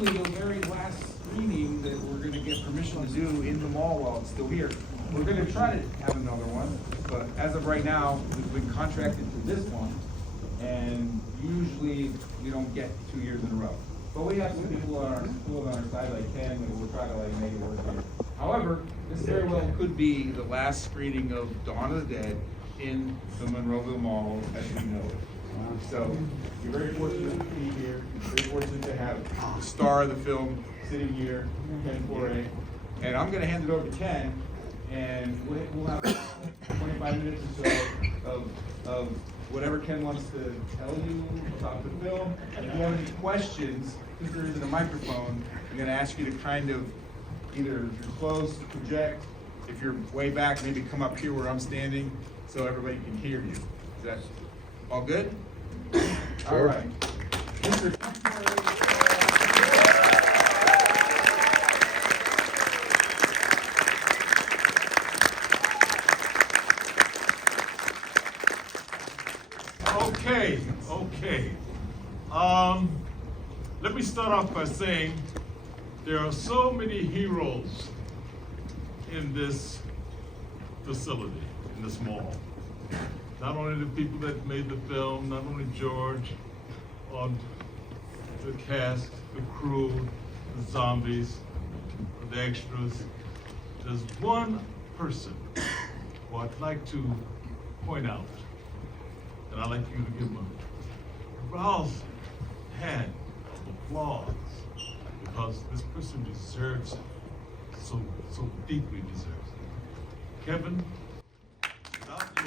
actually the very last screening that we're gonna get permission to do in the mall while it's still here. We're gonna try to have another one, but as of right now, we've been contracted to this one, and usually we don't get 2 years in a row. But we have some people on our side like Ken, and we'll try to like make it work here. However, this very well could be the last screening of Dawn of the Dead in the Monroeville Mall as we know it. So you're very fortunate to be here. You're very fortunate to have the star of the film sitting here, Ken Foree. And I'm going to hand it over to Ken, and we'll have 25 minutes or so of whatever Ken wants to tell you about the film. And if you have any questions, since there isn't a microphone, I'm going to ask you to kind of either, if you're close, project. If you're way back, maybe come up here where I'm standing so everybody can hear you. Is that all good? Sure. All right. Mr. Okay. Let me start off by saying there are so many heroes in this facility, in this mall. Not only the people that made the film, not only George, the cast, the crew, the zombies, the extras. There's one person who I'd like to point out, and I'd like you to give him a rousing hand of applause, because this person deserves it, so deeply deserves it. Kevin, without you.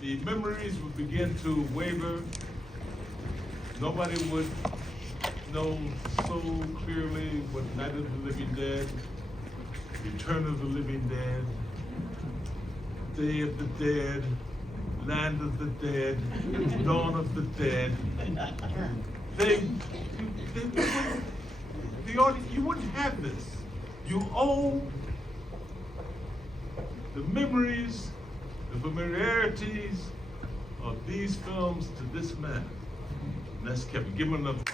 The memories would begin to waver. Nobody would know so clearly what Night of the Living Dead, Return of the Living Dead, Day of the Dead, Land of the Dead, Dawn of the Dead. You wouldn't have this. You owe the memories, the familiarities of these films to this man. And that's Kevin. Give him another one.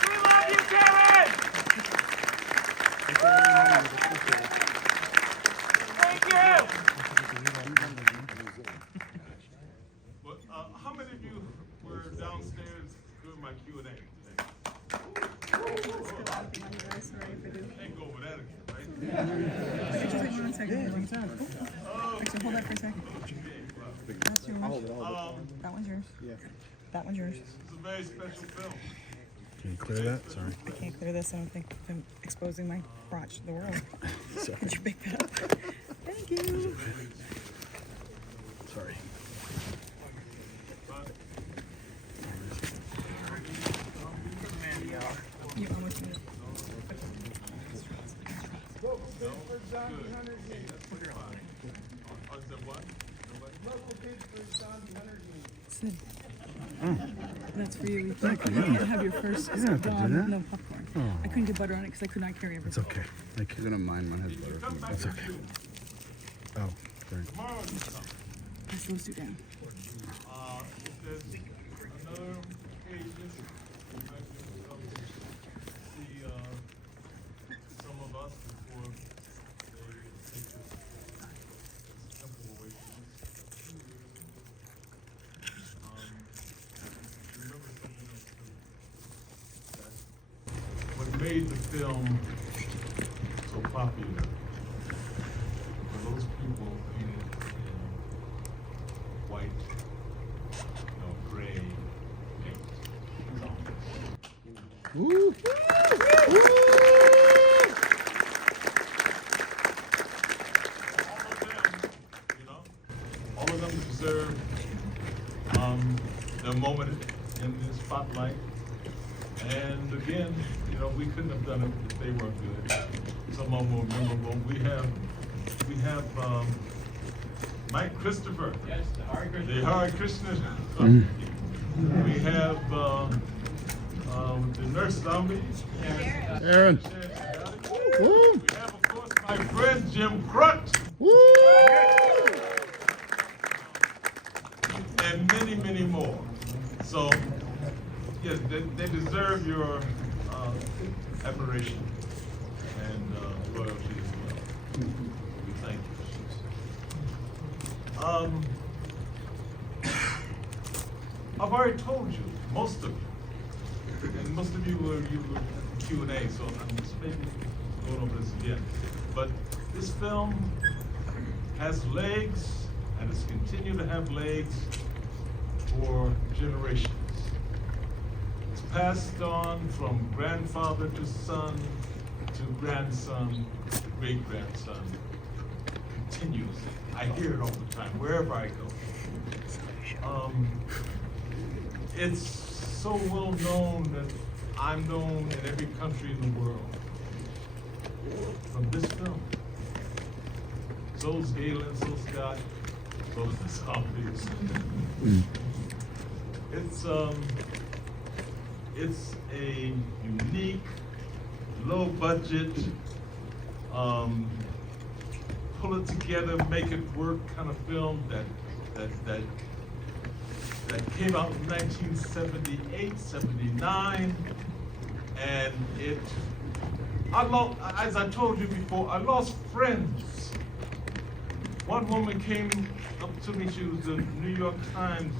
We love you, Kevin! Thank you! But, how many of you were downstairs doing my Q&A today? Can't go over that again, right? Just wait 1 second. Actually, hold that for a second. That's yours. That one's yours. Yeah. That one's yours. It's a very special film. Can you clear that? Sorry. I can't clear this. I don't think I'm exposing my crotch to the world. Could you pick that up? Thank you. Sorry. You almost did it. Sid. That's for you. You can have your first You don't have to do that. no popcorn. Oh. I couldn't do butter on it because I could not carry everything. It's okay. Thank you. You're gonna mind mine has butter. It's okay. Oh, sorry. Tomorrow you come. Pass those two down. If there's another occasion, you might be able to come see some of us before they take this temple away from us. Remember something else too. That what made the film so popular were those people painted in white, gray paint. Woo! All of them deserve their moment in the spotlight. And again, we couldn't have done it if they weren't good. Some of them were memorable. We have Mike Christopher. Yes, the Hare Krishna. The Hare Krishna. We have the nurse zombie. Aaron. Woo. We have, of course, my friend Jim Grunt. Woo. And many, many more. So, yes, they deserve your admiration and loyalty as well. We thank you. I've already told you, most of you, and most of you were Q&A, so I'm just maybe going over this again. But this film has legs, and it's continued to have legs for generations. It's passed on from grandfather to son, to grandson, to great-grandson, continuously. I hear it all the time, wherever I go. It's so well known that I'm known in every country in the world from this film. So's Galen, so's Scott, so's the zombies. It's a unique, low budget, pull it together, make it work kind of film that came out in 1978, 79, and as I told you before, I lost friends. One woman came up to me, she was the New York Times,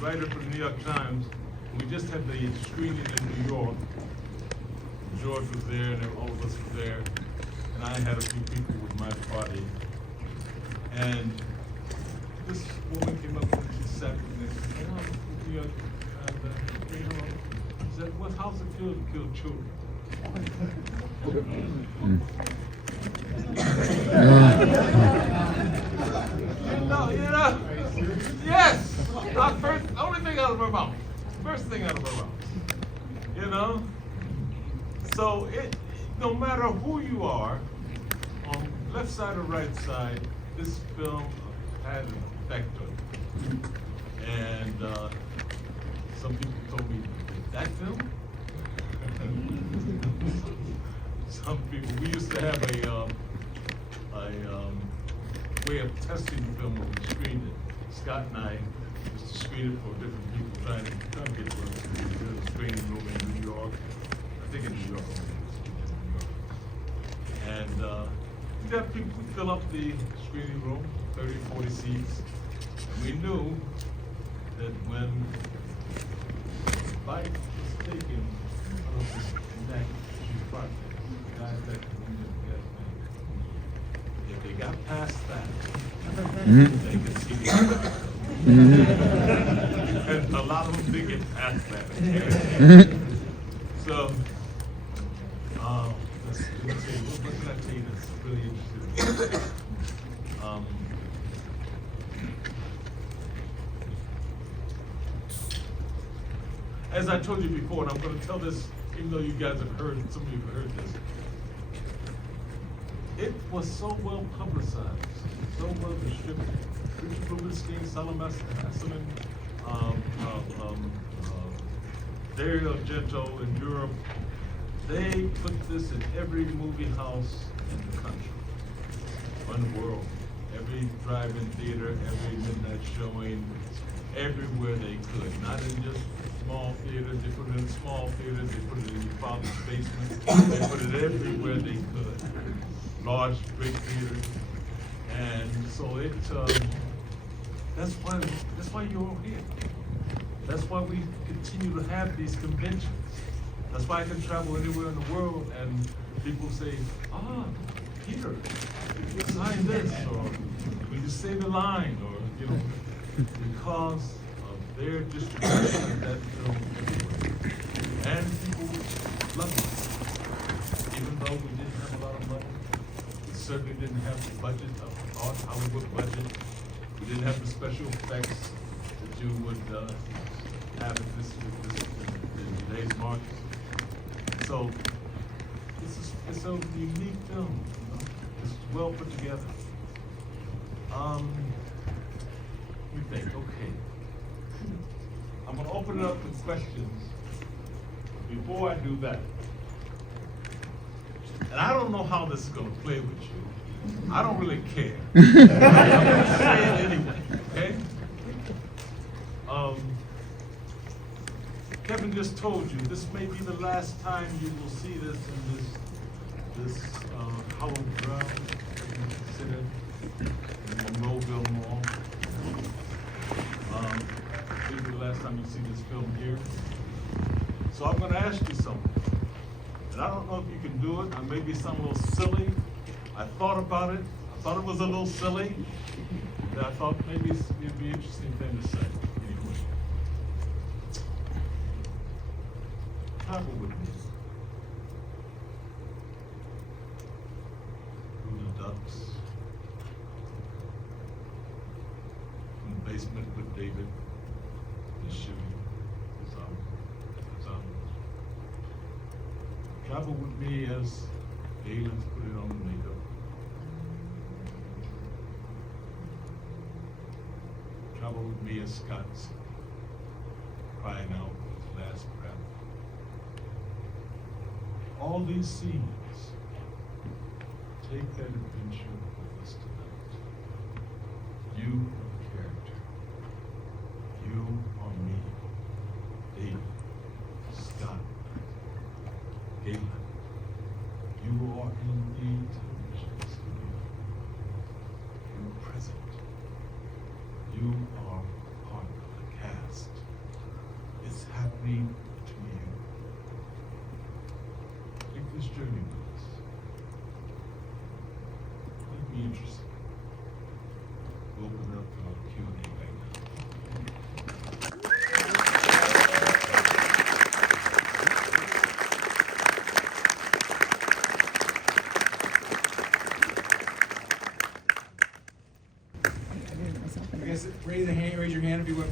writer for the New York Times. We just had the screening in New York. George was there, and all of us were there, and I had a few people with my party. And this woman came up and she sat with me and said, "Oh, New York, she said, well, how's it feel to kill children?" You know, yes, only thing out of her mouth, first thing out of her mouth, you know? So no matter who you are, on left side or right side, this film had an effect on you. And some people told me, that film? Some people, we used to have a way of testing the film when we screened it. Scott and I used to screen it for different people, trying to get to a screening room in New York. I think in New York. And we got people to fill up the screening room, 30, 40 seats. And we knew that when the bike was taken out of the neck, if they got past that, they could see the and a lot of them did get past that. So, let's see, what can I tell you that's really interesting? As I told you before, and I'm going to tell this, even though you guys have heard, some of you have heard this, it was so well publicized, so well distributed. Richard Rubinstein, Salam Hassanin, Dario Argento in Europe, they put this in every movie house in the country, or in the world. Every drive-in theater, every midnight showing, everywhere they could. Not in just small theaters, they put it in small theaters, they put it in your father's basement, they put it everywhere they could. Large, big theaters. And so that's why you're all here. That's why we continue to have these conventions. That's why I can travel anywhere in the world and people say, Peter, sign this, or will you say the line, or, you know, because of their distribution of that film everywhere. And people love it. Even though we didn't have a lot of money, we certainly didn't have the budget, of Hollywood budget. We didn't have the special effects that you would have in today's market. So it's a unique film. You know? It's well put together. We think, okay, open it up to questions. Before I do that, and I don't know how this is gonna play with you. I don't really care. I'm gonna say it anyway, okay? Kevin just told you, this may be the last time you will see this in this hallowed ground, considered in Monroeville Mall. Maybe the last time you see this film here. So I'm gonna ask you something. And I don't know if you can do it, I may be sounding a little silly. I thought about it, I thought it was a little silly. And I thought maybe it'd be an interesting thing to say. Anyway. Travel with me. Through the ducks. In the basement with David. His shooting. His arm. Travel with me as aliens put it on the makeup. Travel with me as Scott's crying out with his last breath. All these scenes, take that adventure with us tonight. You are the character. You are me. David, Scott, Galen. You are in the television studio. You're present. You are part of the cast. It's happening to you. Take this journey with us. It'll be interesting. We'll open it up to our Q&A right now. I guess raise your hand if you want.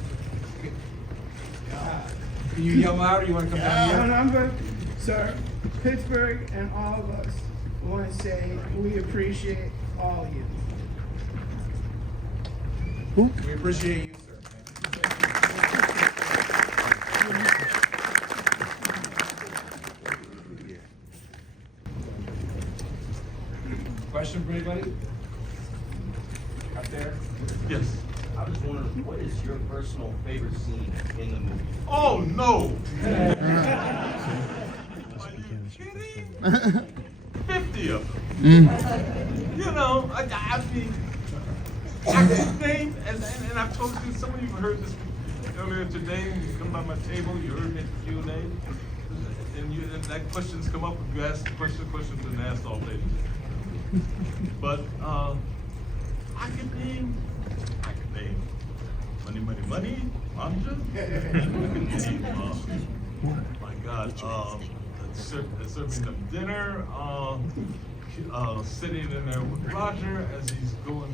Can you yell out or you want to come down here? I'm good. Sir, Pittsburgh and all of us want to say we appreciate all of you. We appreciate you, sir. Question for anybody? Up there? Yes. I was wondering, what is your personal favorite scene in the movie? Oh, no! Are you kidding? 50 of them. You know, I mean, I could name, and I've told you, some of you heard this earlier today, when you come by my table, you heard me at the Q&A, and that questions come up, if you ask the questions been asked all day. But, I could name Money, Manja. I could name, my God, serving them dinner, sitting in there with Roger as he's going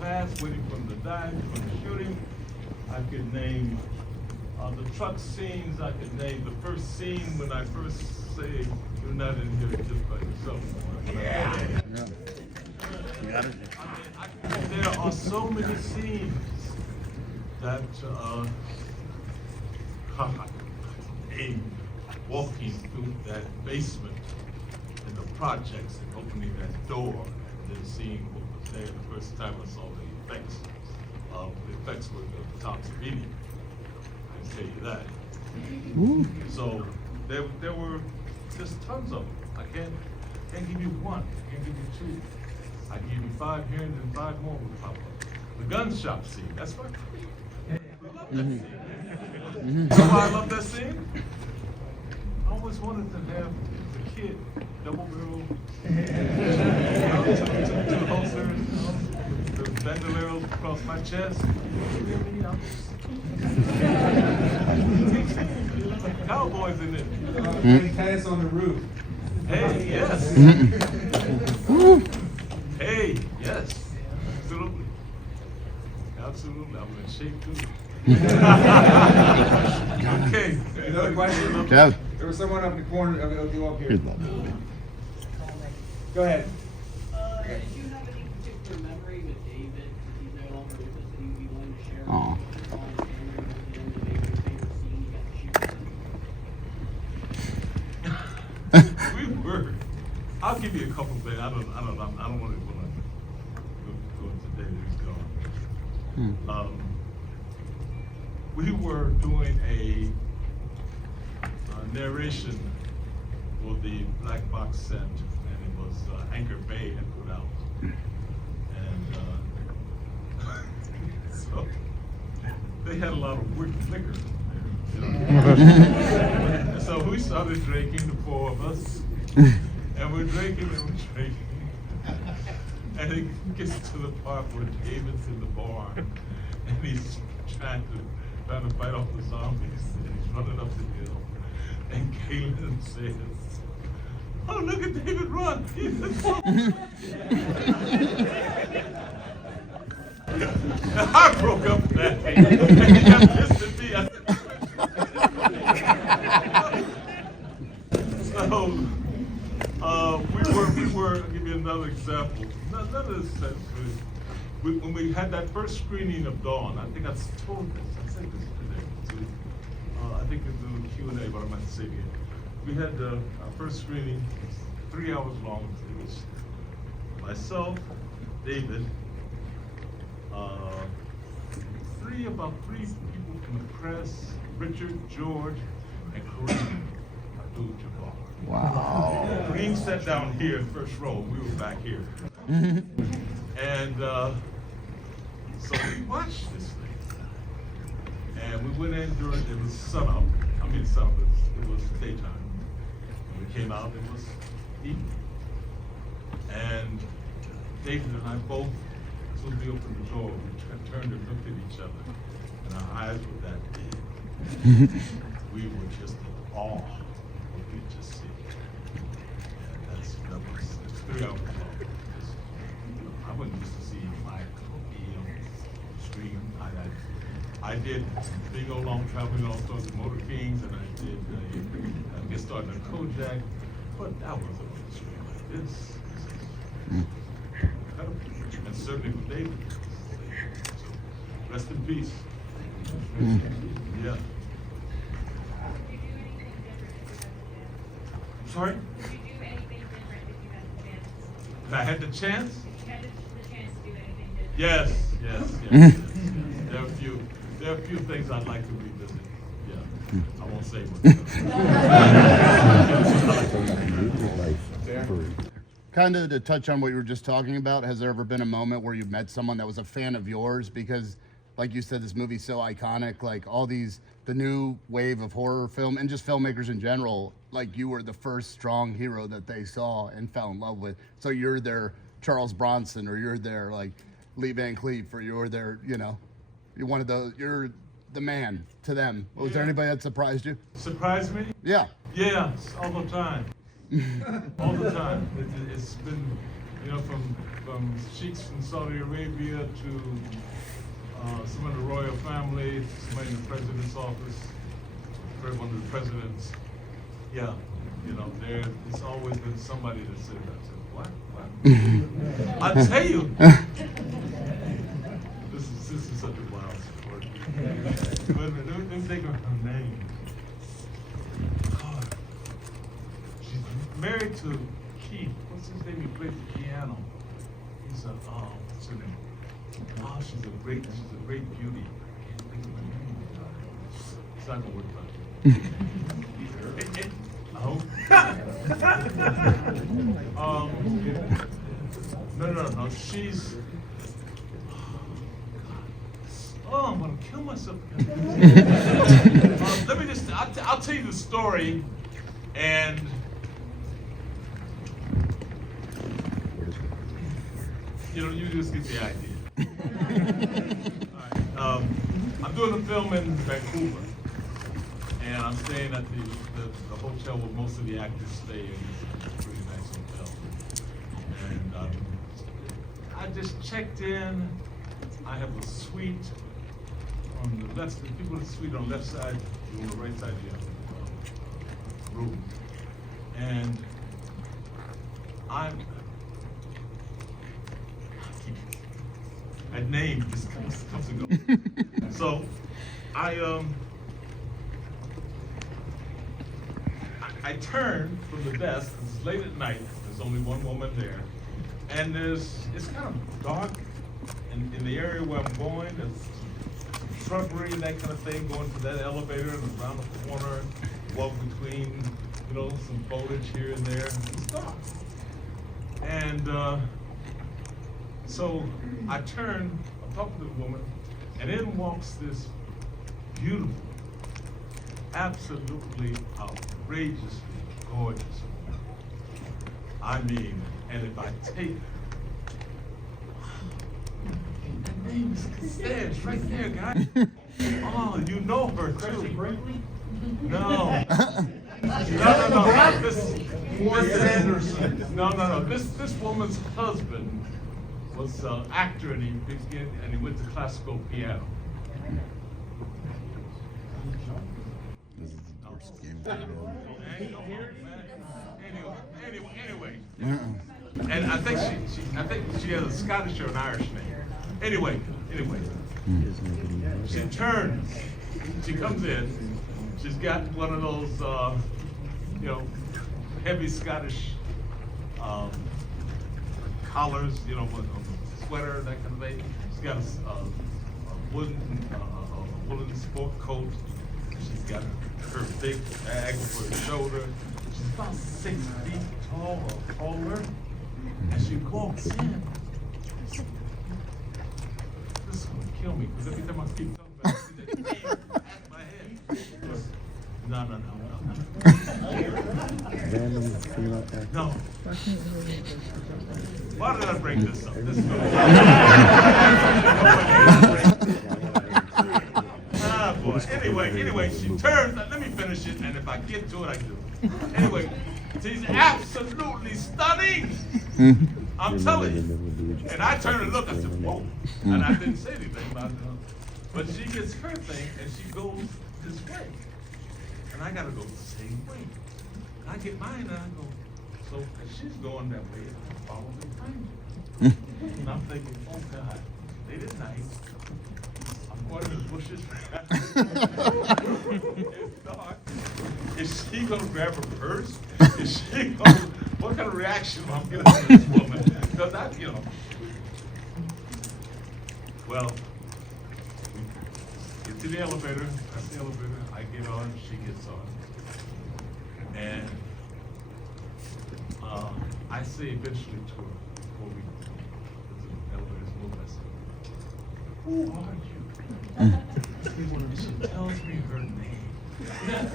past, waiting for him to die, for the shooting. I could name the truck scenes. I could name the first scene when I first say, "You're not in here just by yourself." Yeah. You got it. I mean, there are so many scenes that walking through that basement in the projects and opening that door and then seeing what was there the first time I saw the effects. The effects were the tops of Eden. I can tell you that. So there were just tons of them. I can't give you one. I can't give you two. I can give you 5 here and then 5 more will pop up. The gun shop scene. That's right. I love that scene. You know why I love that scene? I always wanted to have, as a kid, double barrel, two holsters, the bandoleros across my chest. Cowboys in it. Tennis on the roof. Hey, yes. Hey, yes. Absolutely. Absolutely. I'm in shape too. Okay. Another question? Kev. There was someone up in the corner. I'll go up here. Here's love. Go ahead. Did you have any particular memory with David? He's no longer with us that you'd be willing to share? Aw. On camera with him to make your favorite scene give you a couple things. I don't want to go into David's gone. We were doing a narration for the Black Box set, and it was Anchor Bay had put out. And so they had a lot of wicked liquor there. And so we started drinking, the four of us, and we're drinking and we're drinking. And it gets to the part where David's in the barn, and he's trying to fight off the zombies, and he's running up the hill. And Galen says, "Oh, look at David run! He's a zombie." I broke up laughing, and he got pissed at me. We were. I'll give you another example. None of this sense. When we had that first screening of Dawn, I think I told this. I said this today. I think it's in the Q&A, but I might say it again. We had our first screening, 3 hours long. It was myself, David, about three people from the press, Richard, George, and Kareem Abdul-Jabbar. Wow. Kareem sat down here in first row, we were back here. And so we watched this thing. And we went in during, it was sunup. I mean sunup, it was daytime. And we came out, it was evening. And David and I both, as soon as we opened the door, we turned and looked at each other. And our eyes were that big. We were just in awe of what we had just seen. And it's 3 hours long. I wasn't used to seeing Mike on screen. I did big old long traveling all sorts of Motor Kings, and I did get started in Kojak, but that was a screen like this. And certainly for David. So rest in peace. Yeah. Sorry? Did you do anything different if you had the chance? If I had the chance? If you had the chance to do anything different? Yes. There are a few things I'd like to revisit. Yeah, I won't say what. Kind of to touch on what you were just talking about, has there ever been a moment where you met someone that was a fan of yours? Because, like you said, this movie's so iconic, like all these, the new wave of horror film and just filmmakers in general, like you were the first strong hero that they saw and fell in love with. So you're their Charles Bronson, or you're their like Lee Van Cleef, or you're their, you know, you're one of those, you're the man to them. Was there anybody that surprised you? Surprised me? Yeah. Yeah, all the time. All the time. It's been, you know, from sheiks from Saudi Arabia to some of the royal family, somebody in the president's office, one of the presidents. Yeah, you know, it's always been somebody that said that. What? I tell you, this is such a wild story. Wait a minute, let me think of her name. God. She's married to Keith. What's his name? He plays the piano. He's a, what's her name? Oh, she's a great beauty. I can't think of her name. It's not gonna work out. No. She's. Oh, I'm gonna kill myself. Let me just. I'll tell you the story, and. You know, you just get the idea. All right. I'm doing a film in Vancouver, and I'm staying at the hotel where most of the actors stay in. It's a pretty nice hotel. And I just checked in. I have a suite on the left. The people in the suite on the left side, on the right side of the room, and that name just comes and goes. So I turned from the desk, it's late at night, There's only one woman there. And it's kind of dark in the area where I'm going. There's shrubbery and that kind of thing, going to that elevator and around the corner, walk between, some foliage here and there. It's dark. And so I turn, I'm talking to the woman, and in walks this beautiful, absolutely outrageously gorgeous woman. I mean, and if I take her name is Cassandra, right there, guys. Oh, you know her too. No. No. This woman's husband was an actor, and he went to classical piano. This is the worst game. Anyway. And I think she has a Scottish or an Irish name. Anyway. She turns. She comes in. She's got one of those, heavy Scottish collars, with a sweater, that kind of thing. She's got a woolen sport coat. She's got her big bag over her shoulder. She's about 6 feet tall or taller. And she walks in. This is gonna kill me, because every time I keep talking about it, I see that name past my head. No. No. Why did I bring this up? This is boy. Anyway, she turns. Let me finish it, and if I get to it, I do. Anyway, she's absolutely stunning. I'm telling you. And I turn and look. I said, whoa. And I didn't say anything about it. But she gets her thing, and she goes this way. And I gotta go the same way. I get mine, and I go. So as she's going that way, I follow behind her. And I'm thinking, oh God, late at night, I'm going to the bushes. It's dark. Is she gonna grab her purse? Is she gonna, what kind of reaction am I getting from this woman? Because well, we get to the elevator, that's the elevator, I get on, she gets on. And I say eventually to her, before we, the elevator's moving, I say, who are you? She tells me her name.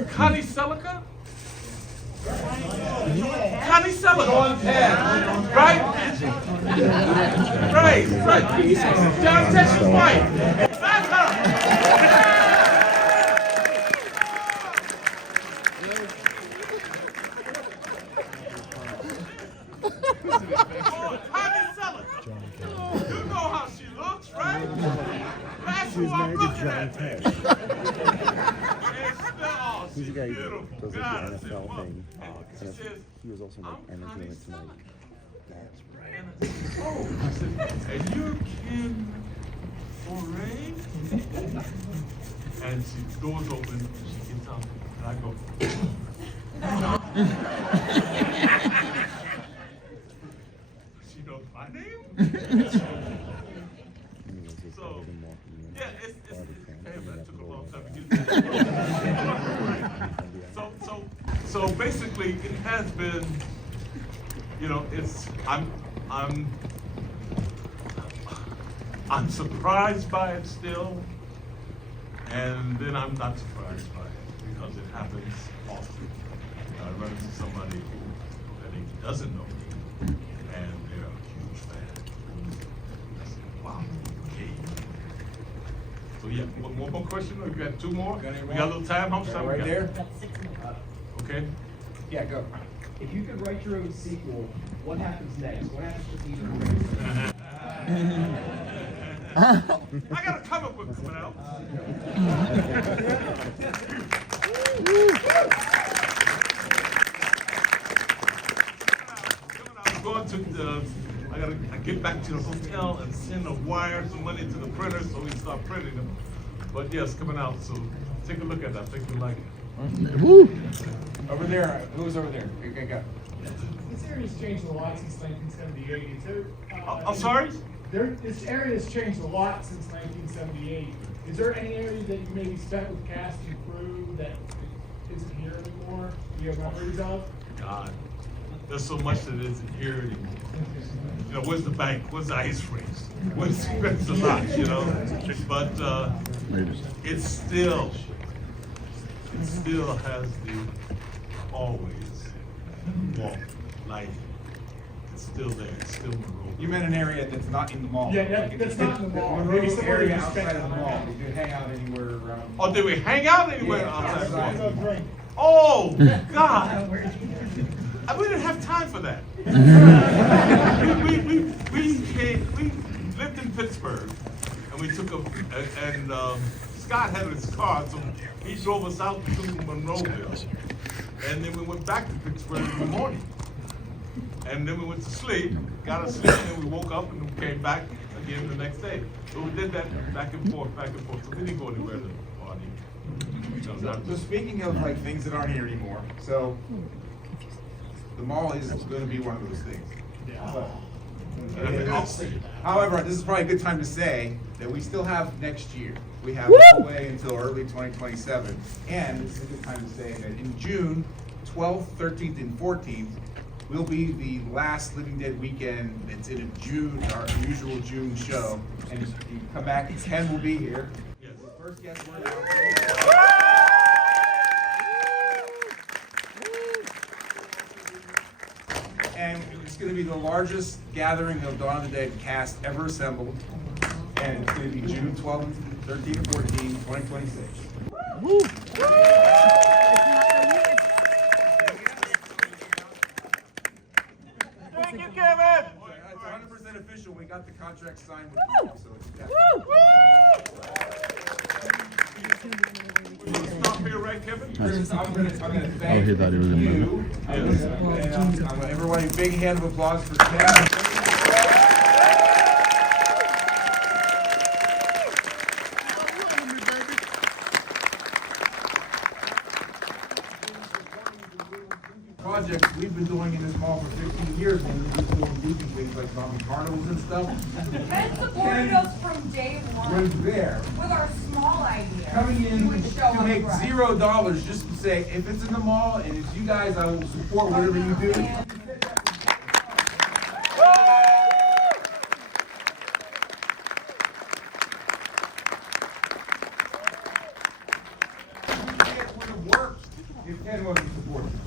Connie Selica? Connie Selica. Right? Right. John Texas wife. That's her. You know how she looks, right? That's who I'm looking at. He's a guy who does like the NFL thing. He was also like interviewing tonight. That's right. Oh, I said, and you're Ken Foree? And she doors open, and she gets up, and I go. She knows my name? So, yeah, that took a long time to get there. So basically, it has been, I'm surprised by it still, and then I'm not surprised by it because it happens often. I run into somebody that doesn't know me, and they're a huge fan. I said, wow, okay. So yeah, one more question, or you got two more? We got a little time, how much time we got? Right there? Okay. Yeah, go. If you could write your own sequel, what happens next? What happens to Peter? I got a comic book coming out. I'm going to I get back to the hotel and send a wire some money to the printer so we can start printing them. But yes, coming out, so take a look at that. I think you'll like it. Over there, who's over there? Okay, go. This area's changed a lot since 1978. Is there, I'm sorry? This area's changed a lot since 1978. Is there any area that you maybe spent with cast and crew that isn't here anymore? Do you have memories of? God, there's so much that isn't here anymore. You know, where's the bank? Where's the ice rinks? Where's the lot, you know? But it still has the always walk life. It's still there. It's still Monroeville. You meant an area that's not in the mall. Yeah, that's not in the mall. Maybe Monroeville somewhere area you spent outside of the time. mall. Did you hang out anywhere around? Oh, did we hang out anywhere Yeah, outside the outside. mall? Oh, God. We didn't have time for that. we lived in Pittsburgh, and we took Scott had his car, so he drove us out to Monroeville. And then we went back to Pittsburgh in the morning. And then we went to sleep, got to sleep, and then we woke up and we came back again the next day. So we did that back and forth. So we didn't go anywhere to party. So speaking of like things that aren't here anymore, so the mall is going to be one of those things. However, this is probably a good time to say that we still have next year. We have all the way until early 2027, and this is a good time to say that in June 12th, 13th, and 14th, will be the last Living Dead weekend. It's in a June, our usual June show, and you come back. Ken will be here. Yes. The first guest word out. And it's going to be the largest gathering of Dawn of the Dead cast ever assembled. And it's going to be June 12th, 13th, and 14th, 2026. Thank you, Kevin. It's 100% official. We got the contract signed with people, so it's Stop here, right, Kevin? I'm gonna thank he thought he was gonna you. Yes. And everybody, big hand of applause for Ken. Projects we've been doing in this mall for 15 years when we've been doing things like zombie carnivals and stuff. Ken supported us from day one Was there. with our small idea. Coming in He would show to up make right. $0 just to say, if it's in the mall and it's you guys, I will support whatever you do. And It would have worked if Ken wasn't supporting.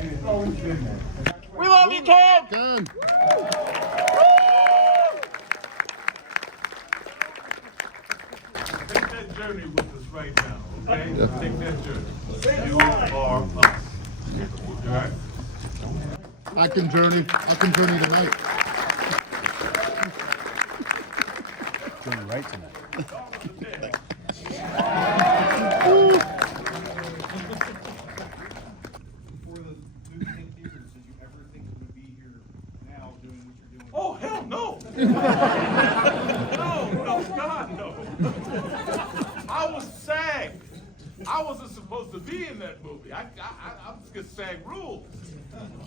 And it's always been there. And that's why- We love you, Ken. Ken. Take that journey with us right now, okay? Take that journey. You are us. All right? I can journey tonight. Journey right tonight. Before the movie hit theaters, did you ever think you would be here now doing what you're doing? Oh, hell no. No, God, no. I was SAG. I wasn't supposed to be in that movie. I'm just SAG rules.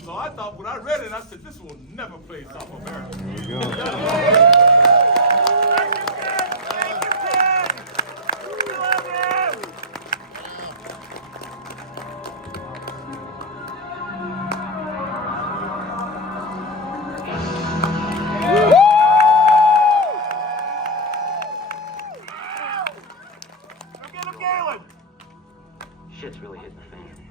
So I thought when I read it, I said, this will never play South America. Thank you, Ken. We love you. Go get him, Galen. Shit's really hitting the fan.